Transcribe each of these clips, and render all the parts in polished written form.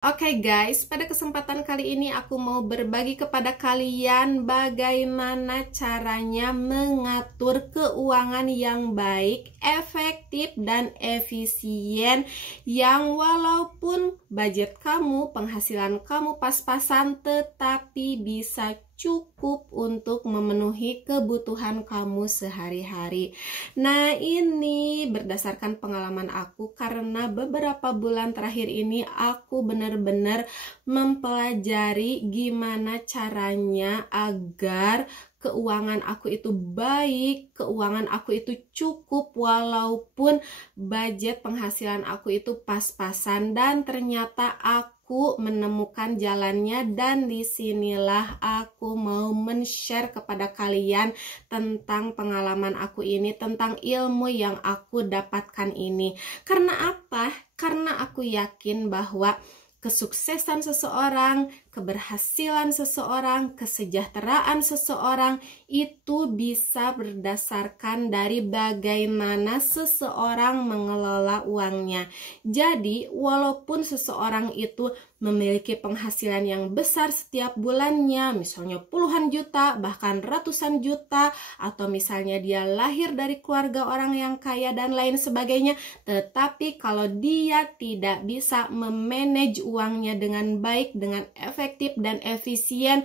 Oke guys, pada kesempatan kali ini aku mau berbagi kepada kalian bagaimana caranya mengatur keuangan yang baik, efektif, dan efisien yang walaupun budget kamu, penghasilan kamu pas-pasan tetapi bisa cukup untuk memenuhi kebutuhan kamu sehari-hari. Nah, ini berdasarkan pengalaman aku karena beberapa bulan terakhir ini aku benar-benar mempelajari gimana caranya agar keuangan aku itu baik, keuangan aku itu cukup walaupun budget penghasilan aku itu pas-pasan, dan ternyata aku menemukan jalannya, dan disinilah aku mau men-share kepada kalian tentang pengalaman aku ini, tentang ilmu yang aku dapatkan ini. Karena apa? Karena aku yakin bahwa kesuksesan seseorang, keberhasilan seseorang, kesejahteraan seseorang itu bisa berdasarkan dari bagaimana seseorang mengelola uangnya. Jadi, walaupun seseorang itu memiliki penghasilan yang besar setiap bulannya, misalnya puluhan juta, bahkan ratusan juta, atau misalnya dia lahir dari keluarga orang yang kaya dan lain sebagainya, tetapi kalau dia tidak bisa memanage uangnya dengan baik, dengan efektif dan efisien,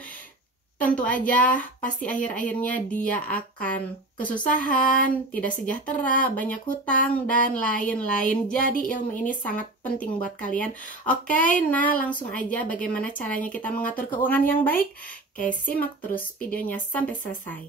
tentu aja pasti akhir-akhirnya dia akan kesusahan, tidak sejahtera, banyak hutang, dan lain-lain. Jadi ilmu ini sangat penting buat kalian. Oke, nah langsung aja bagaimana caranya kita mengatur keuangan yang baik. Oke, simak terus videonya sampai selesai.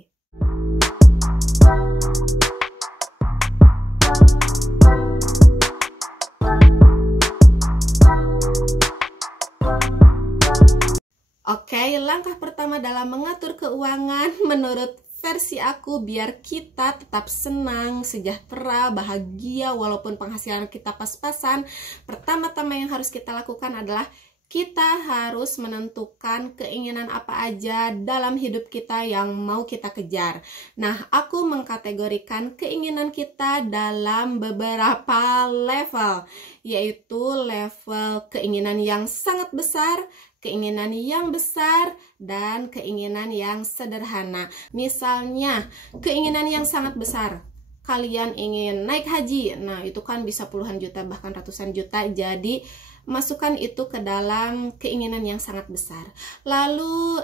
Oke, langkah pertama dalam mengatur keuangan menurut versi aku biar kita tetap senang, sejahtera, bahagia walaupun penghasilan kita pas-pasan, pertama-tama yang harus kita lakukan adalah kita harus menentukan keinginan apa aja dalam hidup kita yang mau kita kejar. Nah, aku mengkategorikan keinginan kita dalam beberapa level, yaitu level keinginan yang sangat besar, keinginan yang besar, dan keinginan yang sederhana. Misalnya, keinginan yang sangat besar, kalian ingin naik haji, nah itu kan bisa puluhan juta bahkan ratusan juta, jadi masukkan itu ke dalam keinginan yang sangat besar. Lalu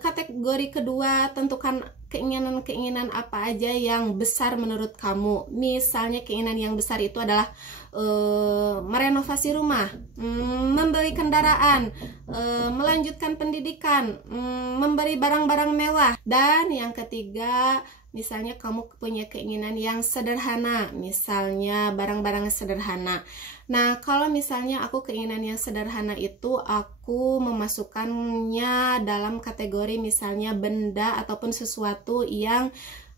kategori kedua, tentukan keinginan-keinginan apa aja yang besar menurut kamu. Misalnya keinginan yang besar itu adalah merenovasi rumah, membeli kendaraan, melanjutkan pendidikan, memberi barang-barang mewah. Dan yang ketiga, misalnya kamu punya keinginan yang sederhana, misalnya barang-barang sederhana. Nah, kalau misalnya aku keinginan yang sederhana itu aku memasukkannya dalam kategori misalnya benda ataupun sesuatu yang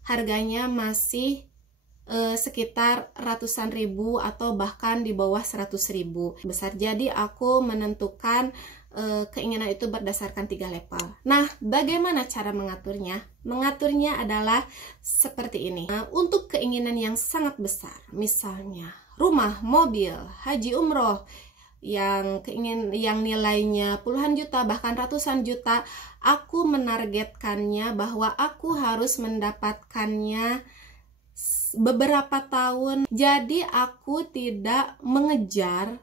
harganya masih sekitar ratusan ribu atau bahkan di bawah 100.000 besar. Jadi aku menentukan keinginan itu berdasarkan 3 level. Nah, bagaimana cara mengaturnya? Mengaturnya adalah seperti ini. Nah, untuk keinginan yang sangat besar, misalnya rumah, mobil, haji umroh, yang nilainya puluhan juta bahkan ratusan juta, aku menargetkannya bahwa aku harus mendapatkannya beberapa tahun. Jadi aku tidak menargetkan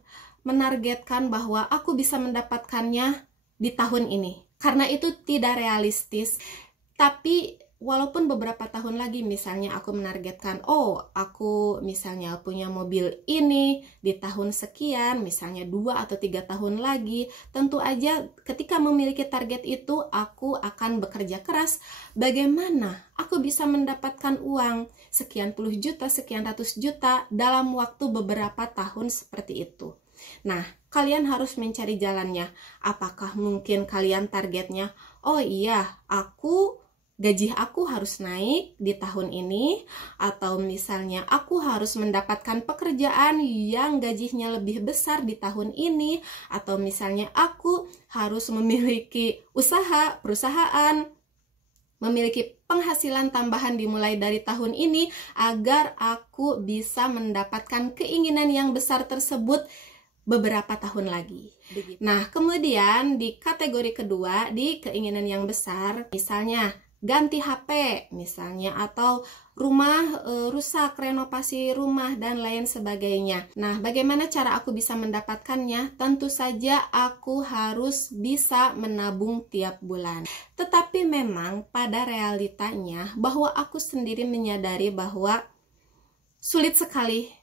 bahwa aku bisa mendapatkannya di tahun ini, karena itu tidak realistis. Tapi walaupun beberapa tahun lagi, misalnya aku menargetkan, oh aku misalnya punya mobil ini di tahun sekian, misalnya 2 atau 3 tahun lagi, tentu aja ketika memiliki target itu aku akan bekerja keras. Bagaimana aku bisa mendapatkan uang sekian puluh juta, sekian ratus juta dalam waktu beberapa tahun seperti itu? Nah, kalian harus mencari jalannya. Apakah mungkin kalian targetnya, oh iya, gaji aku harus naik di tahun ini, atau misalnya aku harus mendapatkan pekerjaan yang gajinya lebih besar di tahun ini, atau misalnya aku harus memiliki usaha, perusahaan, memiliki penghasilan tambahan dimulai dari tahun ini agar aku bisa mendapatkan keinginan yang besar tersebut beberapa tahun lagi. Nah, kemudian di kategori kedua, di keinginan yang besar, misalnya ganti HP misalnya, atau rumah rusak, renovasi rumah dan lain sebagainya. Nah, bagaimana cara aku bisa mendapatkannya? Tentu saja aku harus bisa menabung tiap bulan. Tetapi memang pada realitanya bahwa aku sendiri menyadari bahwa sulit sekali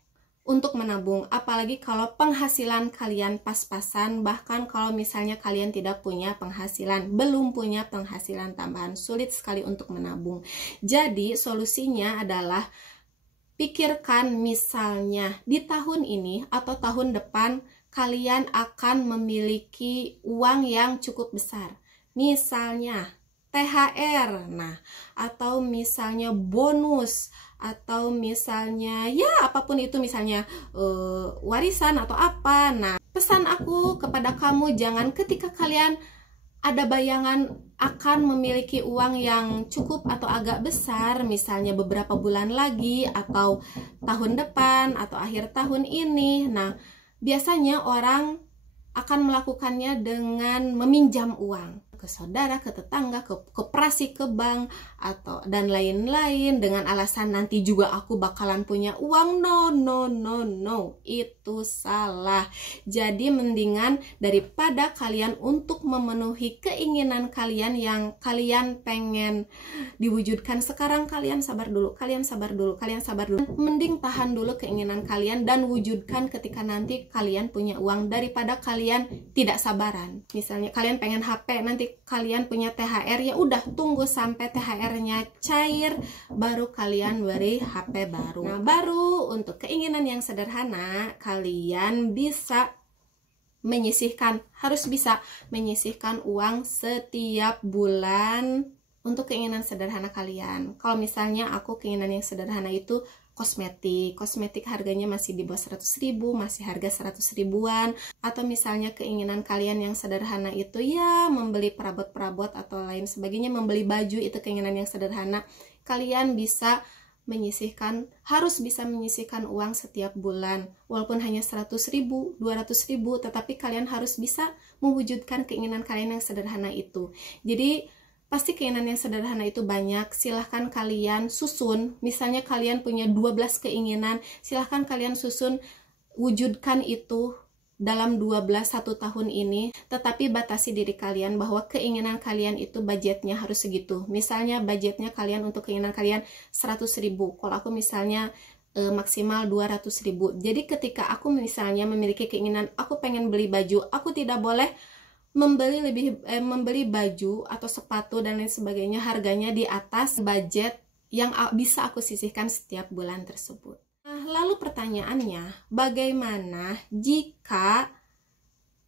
untuk menabung, apalagi kalau penghasilan kalian pas-pasan, bahkan kalau misalnya kalian tidak punya penghasilan, belum punya penghasilan tambahan, sulit sekali untuk menabung. Jadi solusinya adalah pikirkan misalnya di tahun ini atau tahun depan kalian akan memiliki uang yang cukup besar. Misalnya THR, nah, atau misalnya bonus, atau misalnya ya apapun itu, misalnya warisan atau apa. Nah, pesan aku kepada kamu, jangan ketika kalian ada bayangan akan memiliki uang yang cukup atau agak besar, misalnya beberapa bulan lagi atau tahun depan atau akhir tahun ini. Nah, biasanya orang akan melakukannya dengan meminjam uang ke saudara, ke tetangga, ke koperasi, ke bank, atau dan lain-lain, dengan alasan nanti juga aku bakalan punya uang. No, itu salah. Jadi mendingan daripada kalian untuk memenuhi keinginan kalian yang kalian pengen diwujudkan sekarang, kalian sabar dulu, mending tahan dulu keinginan kalian dan wujudkan ketika nanti kalian punya uang, daripada kalian tidak sabaran. Misalnya kalian pengen HP, nanti kalian punya THR, ya udah tunggu sampai THR-nya cair baru kalian beli HP baru. Nah, baru untuk keinginan yang sederhana kalian bisa menyisihkan, harus bisa menyisihkan uang setiap bulan untuk keinginan sederhana kalian. Kalau misalnya aku keinginan yang sederhana itu kosmetik harganya masih di bawah 100.000, masih harga 100 ribuan. Atau misalnya keinginan kalian yang sederhana itu ya membeli perabot-perabot atau lain sebagainya, membeli baju, itu keinginan yang sederhana. Kalian bisa menyisihkan, harus bisa menyisihkan uang setiap bulan, walaupun hanya 100.000, 200.000, tetapi kalian harus bisa mewujudkan keinginan kalian yang sederhana itu. Jadi pasti keinginan yang sederhana itu banyak, silahkan kalian susun. Misalnya kalian punya 12 keinginan, silahkan kalian susun, wujudkan itu dalam 1 tahun ini. Tetapi batasi diri kalian bahwa keinginan kalian itu budgetnya harus segitu. Misalnya budgetnya kalian untuk keinginan kalian 100.000, kalau aku misalnya maksimal 200.000. Jadi ketika aku misalnya memiliki keinginan, aku pengen beli baju, aku tidak boleh membeli baju atau sepatu dan lain sebagainya harganya di atas budget yang bisa aku sisihkan setiap bulan tersebut. Nah, lalu pertanyaannya, bagaimana jika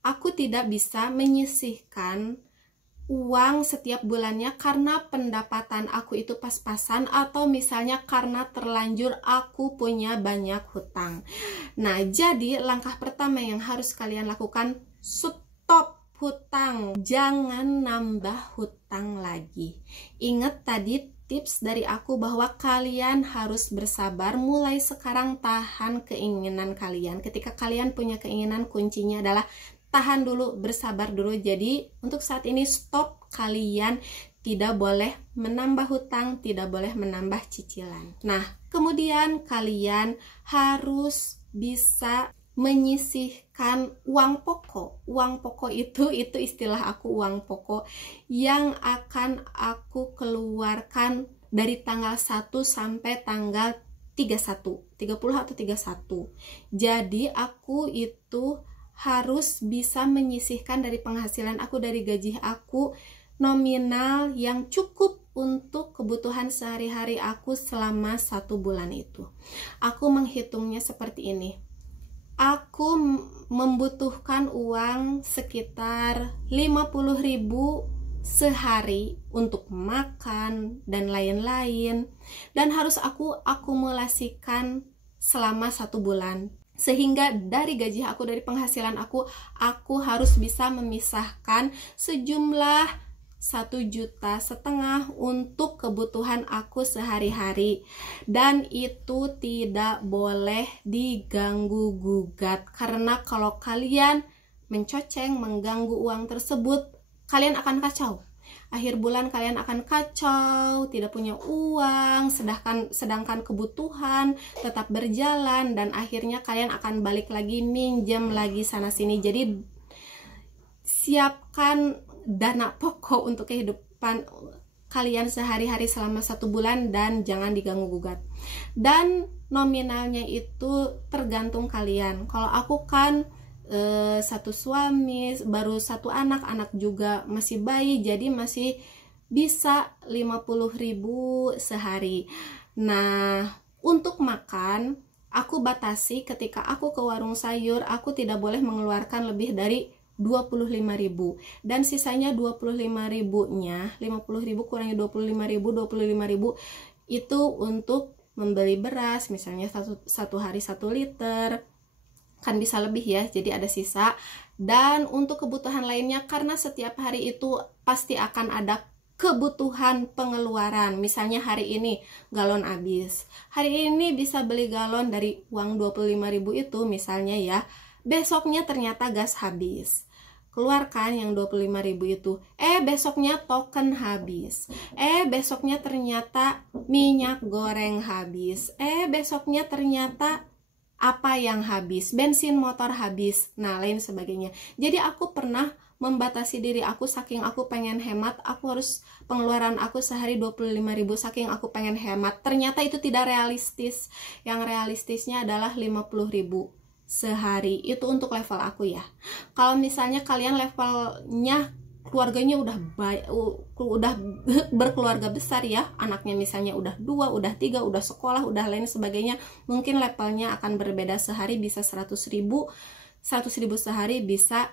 aku tidak bisa menyisihkan uang setiap bulannya karena pendapatan aku itu pas-pasan, atau misalnya karena terlanjur aku punya banyak hutang? Nah, jadi langkah pertama yang harus kalian lakukan, stop hutang, jangan nambah hutang lagi. Ingat tadi tips dari aku bahwa kalian harus bersabar. Mulai sekarang tahan keinginan kalian. Ketika kalian punya keinginan, kuncinya adalah tahan dulu, bersabar dulu. Jadi untuk saat ini stop, kalian tidak boleh menambah hutang, tidak boleh menambah cicilan. Nah, kemudian kalian harus bisa menyisihkan uang pokok. Uang pokok itu istilah aku, uang pokok yang akan aku keluarkan dari tanggal 1 sampai tanggal 30 atau 31. Jadi aku itu harus bisa menyisihkan dari penghasilan aku, dari gaji aku, nominal yang cukup untuk kebutuhan sehari-hari aku selama 1 bulan itu. Aku menghitungnya seperti ini. Aku membutuhkan uang sekitar 50.000 sehari untuk makan dan lain-lain, dan harus aku akumulasikan selama 1 bulan, sehingga dari gaji aku, dari penghasilan aku harus bisa memisahkan sejumlah 1,5 juta untuk kebutuhan aku sehari-hari, dan itu tidak boleh diganggu gugat, karena kalau kalian mencoceng, mengganggu uang tersebut, kalian akan kacau. Akhir bulan kalian akan kacau, tidak punya uang, sedangkan kebutuhan tetap berjalan, dan akhirnya kalian akan balik lagi minjem lagi sana sini. Jadi siapkan dana pokok untuk kehidupan kalian sehari-hari selama 1 bulan dan jangan diganggu gugat. Dan nominalnya itu tergantung kalian. Kalau aku kan satu suami, baru 1 anak juga masih bayi, jadi masih bisa 50.000 sehari. Nah, untuk makan aku batasi, ketika aku ke warung sayur aku tidak boleh mengeluarkan lebih dari 25.000, dan sisanya 25.000-nya, 50.000 kurangi 25.000 itu untuk membeli beras, misalnya satu hari 1 liter, kan bisa lebih ya, jadi ada sisa. Dan untuk kebutuhan lainnya, karena setiap hari itu pasti akan ada kebutuhan pengeluaran. Misalnya hari ini galon habis, hari ini bisa beli galon dari uang 25.000 itu misalnya ya, besoknya ternyata gas habis, keluarkan yang 25.000 itu. Besoknya token habis, besoknya ternyata minyak goreng habis, besoknya ternyata apa yang habis, bensin motor habis, nah lain sebagainya. Jadi aku pernah membatasi diri aku, saking aku pengen hemat, aku harus pengeluaran aku sehari 25.000, saking aku pengen hemat. Ternyata itu tidak realistis. Yang realistisnya adalah 50.000 sehari. Itu untuk level aku ya. Kalau misalnya kalian levelnya keluarganya udah berkeluarga besar ya, anaknya misalnya udah 2, udah 3, udah sekolah, udah lain sebagainya, mungkin levelnya akan berbeda. Sehari bisa 100.000 sehari, bisa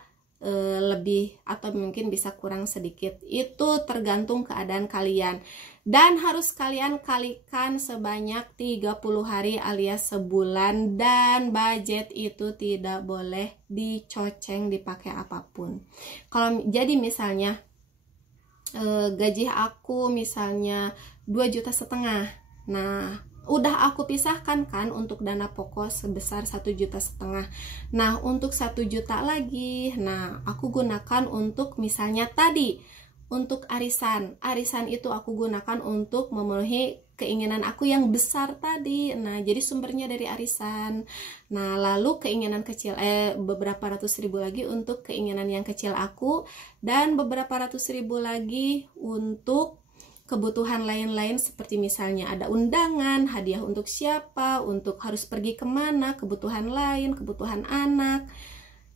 lebih atau mungkin bisa kurang sedikit. Itu tergantung keadaan kalian, dan harus kalian kalikan sebanyak 30 hari alias sebulan, dan budget itu tidak boleh dicoceng dipakai apapun. Kalau jadi misalnya gaji aku misalnya 2,5 juta, nah udah aku pisahkan kan untuk dana pokok sebesar 1,5 juta. Nah untuk 1 juta lagi, nah aku gunakan untuk misalnya tadi untuk arisan itu aku gunakan untuk memenuhi keinginan aku yang besar tadi. Nah jadi sumbernya dari arisan. Nah lalu keinginan kecil beberapa ratus ribu lagi untuk keinginan yang kecil aku, dan beberapa ratus ribu lagi untuk kebutuhan lain-lain, seperti misalnya ada undangan, hadiah untuk siapa, untuk harus pergi kemana, kebutuhan lain, kebutuhan anak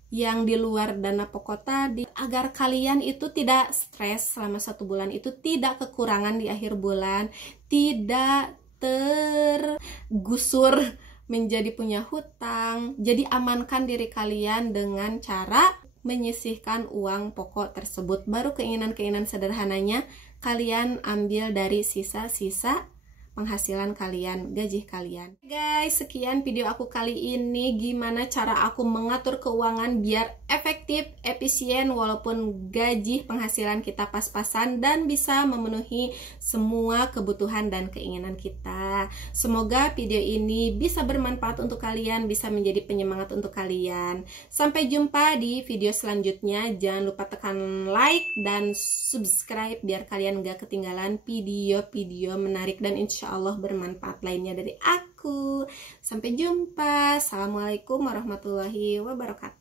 yang di luar dana pokok tadi, agar kalian itu tidak stres selama 1 bulan itu, tidak kekurangan di akhir bulan, tidak tergusur menjadi punya hutang. Jadi amankan diri kalian dengan cara menyisihkan uang pokok tersebut. Baru keinginan-keinginan sederhananya kalian ambil dari sisa-sisa penghasilan kalian, gaji kalian. Guys, sekian video aku kali ini, gimana cara aku mengatur keuangan biar efektif, efisien, walaupun gaji penghasilan kita pas-pasan dan bisa memenuhi semua kebutuhan dan keinginan kita. Semoga video ini bisa bermanfaat untuk kalian, bisa menjadi penyemangat untuk kalian. Sampai jumpa di video selanjutnya. Jangan lupa tekan like dan subscribe biar kalian gak ketinggalan video-video menarik dan insya Allah bermanfaat lainnya dari aku. Sampai jumpa. Assalamualaikum warahmatullahi wabarakatuh.